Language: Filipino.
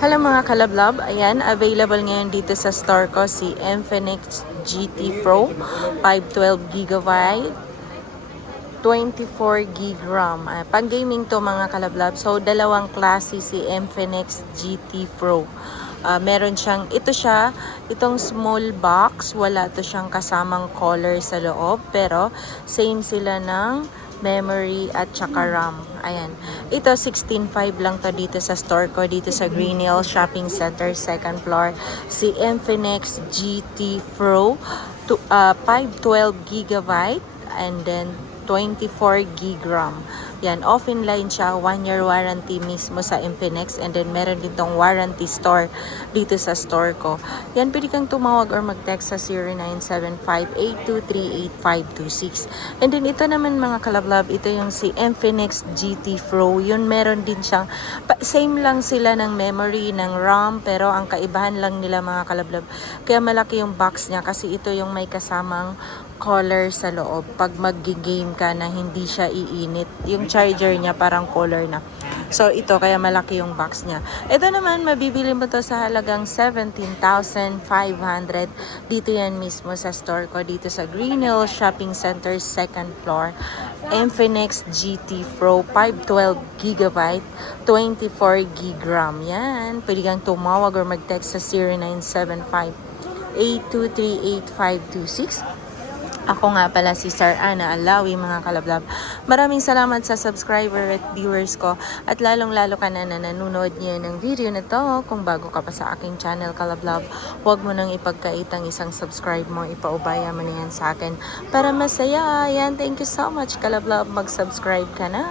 Hello mga kalablab, ayan, available ngayon dito sa store ko si Infinix GT Pro 512 GB 24 GB RAM. Pang gaming to mga kalablab. So dalawang klase si Infinix GT Pro. Meron siyang, itong small box, wala to siyang kasamang color sa loob, pero same sila ng memory at saka RAM. Ayan. Ito 16.5 lang to dito sa store ko, dito sa Green Hill Shopping Center, second floor. Si Infinix GT Pro 512 GB and then 24 gig RAM. Yan, off-in-line siya, 1-year warranty mismo sa Infinix, and then meron din tong warranty store dito sa store ko. Yan, pwede kang tumawag or mag-text sa 0975-823-8526. And then ito naman mga kalablab, ito yung si Infinix GT Pro. Yun, meron din siyang, same lang sila ng memory, ng RAM, pero ang kaibahan lang nila mga kalablab, kaya malaki yung box niya kasi ito yung may kasamang color sa loob. Pag mag-game ka na hindi siya iinit, yung charger niya parang color na. So ito, kaya malaki yung box niya. Ito naman, mabibili mo to sa halagang 17,500. Dito yan mismo sa store ko, dito sa Green Hill Shopping Center, second floor. Infinix GT Pro 512 GB 24 GB RAM. Yan, pwede kang tumawag or mag-text sa 0975 8238526. Ako nga pala si Sir Ana Alawi mga kalablab. Maraming salamat sa subscriber at viewers ko, at lalong-lalo ka na nanonood niyo ng video na to. Kung bago ka pa sa aking channel kalablab, huwag mo nang ipagkait ang isang subscribe mo, ipaubaya mo na yan sa akin para masaya. Yan, thank you so much kalablab, mag-subscribe ka na.